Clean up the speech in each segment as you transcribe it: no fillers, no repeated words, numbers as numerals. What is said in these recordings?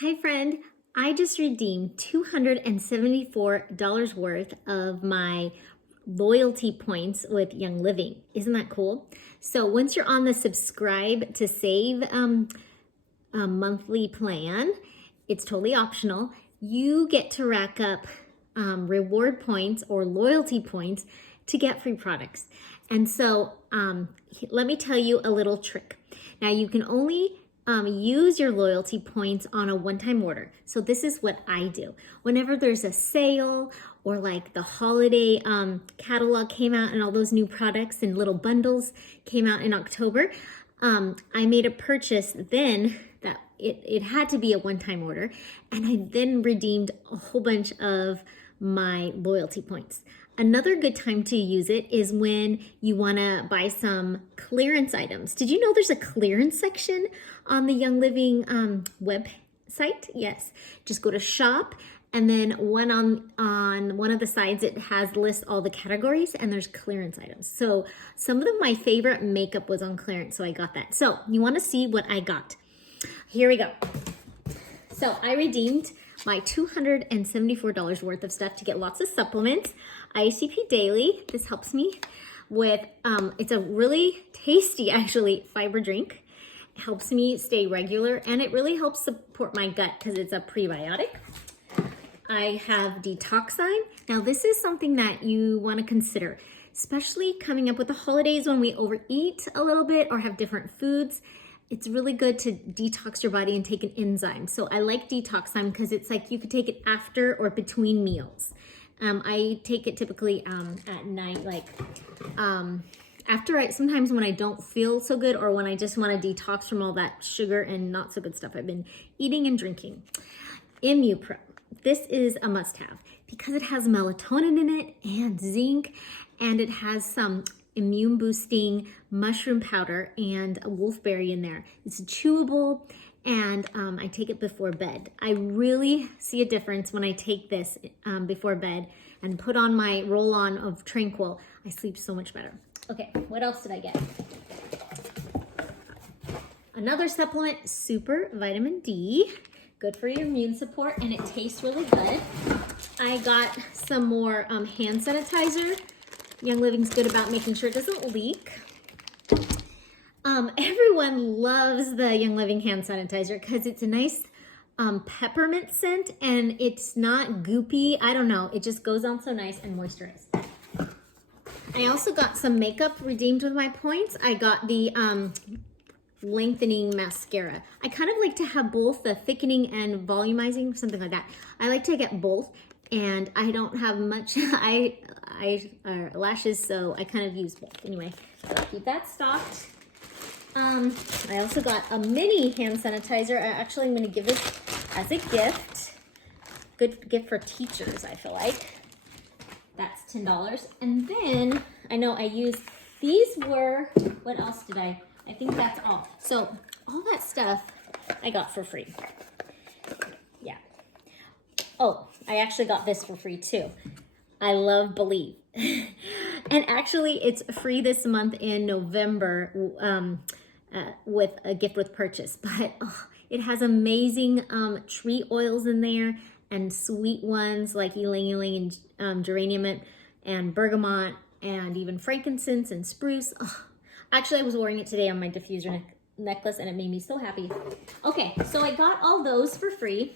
Hi friend, I just redeemed $274 worth of my loyalty points with Young Living. Isn't that cool? So once you're on the subscribe to save monthly plan, it's totally optional. You get to rack up reward points or loyalty points to get free products. And so let me tell you a little trick. Now you can only use your loyalty points on a one-time order. So this is what I do. Whenever there's a sale or like the holiday catalog came out and all those new products and little bundles came out in October, I made a purchase then that it had to be a one-time order, and I then redeemed a whole bunch of my loyalty points. Another good time to use it is when you want to buy some clearance items. Did you know there's a clearance section on the Young Living website? Yes. Just go to shop, and then on one of the sides it has lists all the categories, and there's clearance items. So some of my favorite makeup was on clearance, so I got that. So you want to see what I got. Here we go. So I redeemed my $274 worth of stuff to get lots of supplements. ICP Daily, this helps me with, it's a really tasty, actually, fiber drink. It helps me stay regular, and it really helps support my gut because it's a prebiotic. I have Detoxine. Now this is something that you want to consider, especially coming up with the holidays when we overeat a little bit or have different foods. It's really good to detox your body and take an enzyme. So I like Detoxine because it's like you could take it after or between meals. I take it typically at night, like after sometimes when I don't feel so good or when I just want to detox from all that sugar and not so good stuff I've been eating and drinking. ImmuPro. This is a must-have because it has melatonin in it and zinc, and it has some immune boosting mushroom powder and a wolfberry in there. It's chewable, and I take it before bed. I really see a difference when I take this before bed and put on my roll-on of Tranquil. I sleep so much better. Okay, what else did I get? Another supplement, Super Vitamin D. Good for your immune support, and it tastes really good. I got some more hand sanitizer. Young Living's good about making sure it doesn't leak. Everyone loves the Young Living hand sanitizer because it's a nice peppermint scent, and it's not goopy. I don't know. It just goes on so nice and moisturized. I also got some makeup redeemed with my points. I got the lengthening mascara. I kind of like to have both the thickening and volumizing, something like that. I like to get both, and I don't have much lashes, so I kind of use both. Anyway, so I'll keep that stocked. I also got a mini hand sanitizer. I'm going to give this as a gift. Good gift for teachers, I feel like. That's $10. And then, I know I used, these were, what else did I think that's all. So, all that stuff I got for free. Yeah. Oh, I actually got this for free too. I love Believe. And actually, it's free this month in November with a gift with purchase. But it has amazing tree oils in there and sweet ones like ylang ylang and geranium and bergamot and even frankincense and spruce. Actually, I was wearing it today on my diffuser necklace, and it made me so happy. Okay, so I got all those for free.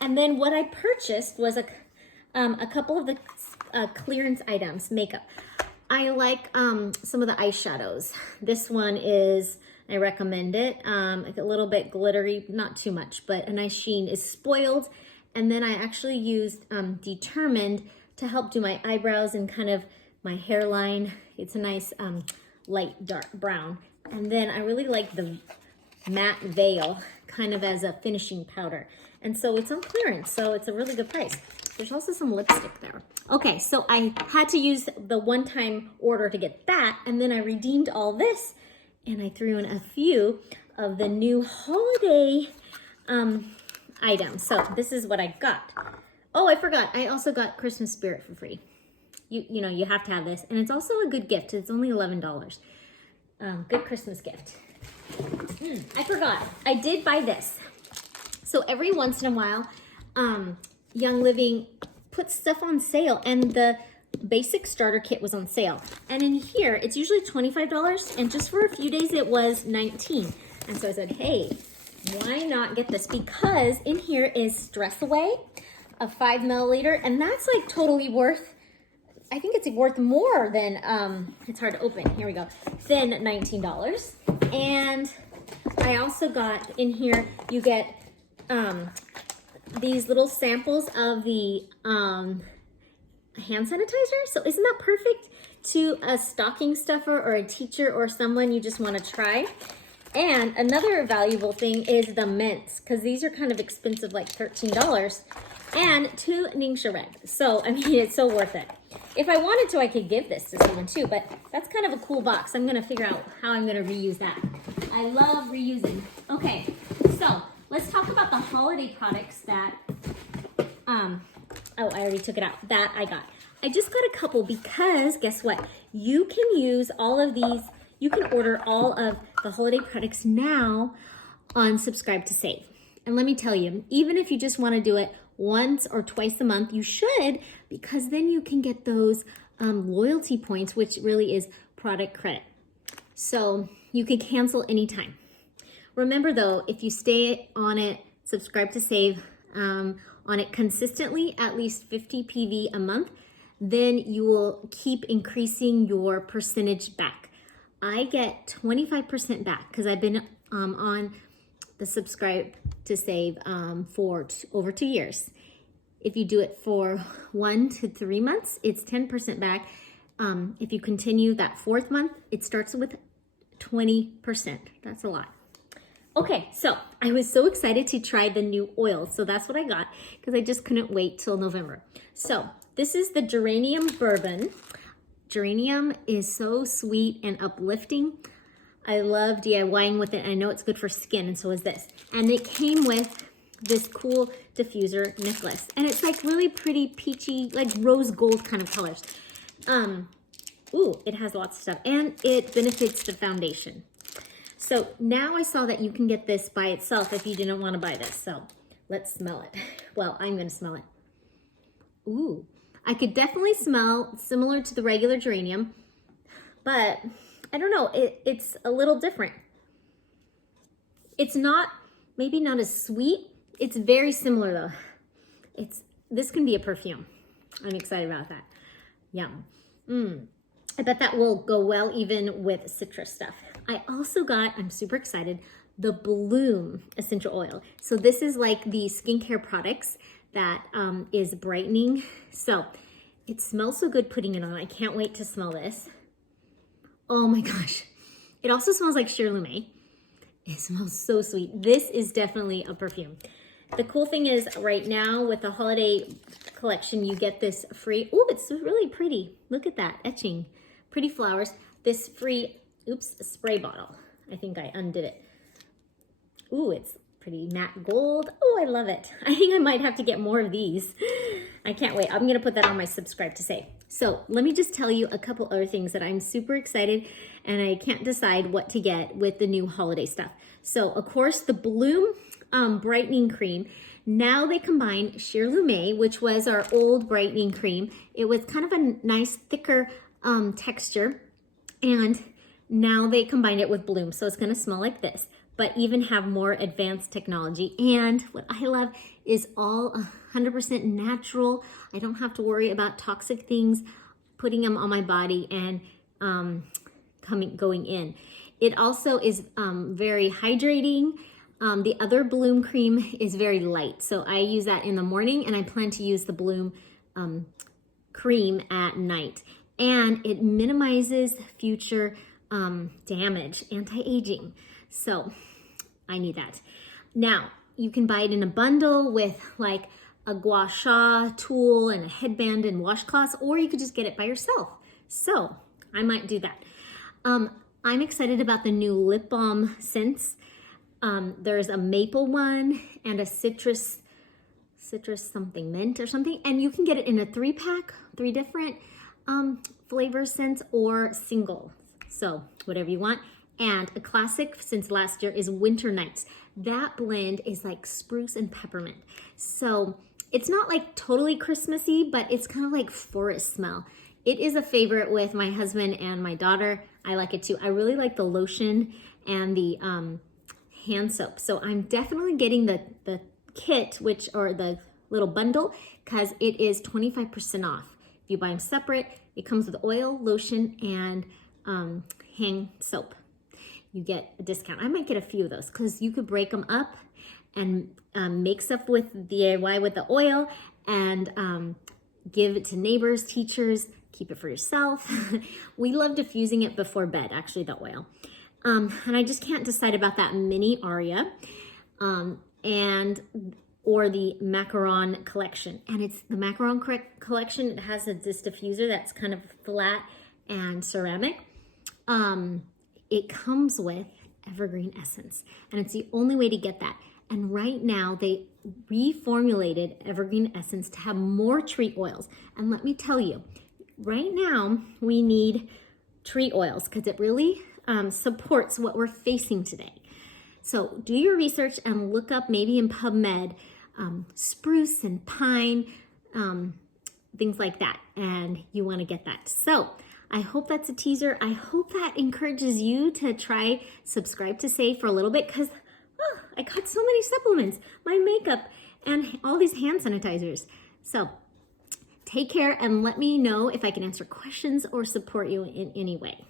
And then what I purchased was a couple of the clearance items, makeup. I like some of the eyeshadows. This one is, I recommend it. Like a little bit glittery, not too much, but a nice sheen. Is Spoiled. And then I actually used Determined to help do my eyebrows and kind of my hairline. It's a nice light dark brown. And then I really like the matte veil kind of as a finishing powder. And so it's on clearance, so it's a really good price. There's also some lipstick there. Okay, so I had to use the one-time order to get that, and then I redeemed all this, and I threw in a few of the new holiday items. So this is what I got. Oh, I forgot. I also got Christmas Spirit for free. You know, you have to have this, and it's also a good gift. It's only $11. Good Christmas gift. I forgot. I did buy this. So every once in a while, Young Living puts stuff on sale, and the basic starter kit was on sale. And in here, it's usually $25, and just for a few days it was $19. And so I said, hey, why not get this? Because in here is Stress Away, a 5 milliliter, and that's like totally worth, I think it's worth more than, it's hard to open, here we go, than $19. And I also got in here, you get these little samples of the hand sanitizer. So isn't that perfect to a stocking stuffer or a teacher or someone you just want to try? And another valuable thing is the mints, because these are kind of expensive, like $13, and 2 Ningxia Red. So, I mean, it's so worth it. If I wanted to, I could give this to someone too, but that's kind of a cool box. I'm gonna figure out how I'm gonna reuse that. I love reusing. Okay, so let's talk about the holiday products that, oh, I already took it out, that I got. I just got a couple because guess what? You can use all of these, you can order all of the holiday products now on Subscribe to Save. And let me tell you, even if you just wanna do it once or twice a month, you should, because then you can get those loyalty points, which really is product credit. So you can cancel anytime. Remember though, if you stay on it, Subscribe to Save, on it consistently, at least 50 PV a month, then you will keep increasing your percentage back. I get 25% back because I've been on the Subscribe to Save for over 2 years. If you do it for 1 to 3 months, it's 10% back. If you continue that 4th month, it starts with 20%. That's a lot. Okay, so I was so excited to try the new oil. So that's what I got because I just couldn't wait till November. So this is the Geranium Bourbon. Geranium is so sweet and uplifting. I love DIYing with it. I know it's good for skin, and so is this. And it came with this cool diffuser necklace. And it's like really pretty peachy, like rose gold kind of colors. Ooh, it has lots of stuff. And it benefits the foundation. So now I saw that you can get this by itself if you didn't want to buy this. So let's smell it. Well, I'm going to smell it. Ooh, I could definitely smell similar to the regular geranium, but I don't know, it's a little different. It's not, maybe not as sweet. It's very similar though. This can be a perfume. I'm excited about that. Yum. I bet that will go well even with citrus stuff. I also got, I'm super excited, the Bloom essential oil. So this is like the skincare products that is brightening. So it smells so good putting it on. I can't wait to smell this. Oh my gosh. It also smells like Cher Lumet. It smells so sweet. This is definitely a perfume. The cool thing is right now with the holiday collection, you get this free, oh, it's really pretty. Look at that etching, pretty flowers. This free, spray bottle. I think I undid it. Ooh, it's pretty matte gold. Oh, I love it. I think I might have to get more of these. I can't wait. I'm gonna put that on my Subscribe to Save. So let me just tell you a couple other things that I'm super excited and I can't decide what to get with the new holiday stuff. So of course the Bloom brightening cream. Now they combine Cher Lumet, which was our old brightening cream. It was kind of a nice thicker texture, and now they combine it with Bloom. So it's gonna smell like this, but even have more advanced technology. And what I love is all 100% natural. I don't have to worry about toxic things, putting them on my body and going in. It also is very hydrating. The other Bloom cream is very light. So I use that in the morning and I plan to use the Bloom cream at night. And it minimizes future damage, anti-aging. So I need that. Now, you can buy it in a bundle with like a gua sha tool and a headband and washcloths, or you could just get it by yourself. So I might do that. I'm excited about the new lip balm scents. There's a maple one and a citrus something mint or something. And you can get it in a 3-pack, 3 different flavor scents or single. So whatever you want. And a classic since last year is Winter Nights. that blend is like spruce and peppermint. So it's not like totally Christmassy, but it's kind of like forest smell. It is a favorite with my husband and my daughter. I like it too. I really like the lotion and the hand soap. So I'm definitely getting the kit, or the little bundle, because it is 25% off. If you buy them separate, it comes with oil, lotion, and hand soap. You get a discount. I might get a few of those because you could break them up and make stuff with DIY with the oil and give it to neighbors, teachers, keep it for yourself. We love diffusing it before bed, actually, the oil. And I just can't decide about that mini Aria or the Macaron collection. And it's the Macaron collection. It has this diffuser that's kind of flat and ceramic. It comes with evergreen essence, and it's the only way to get that. And right now they reformulated evergreen essence to have more tree oils. And let me tell you, right now we need tree oils because it really supports what we're facing today. So do your research and look up maybe in PubMed spruce and pine, things like that, and you want to get that. So I hope that's a teaser. I hope that encourages you to try Subscribe to Save for a little bit, because I got so many supplements, my makeup, and all these hand sanitizers. So take care and let me know if I can answer questions or support you in any way.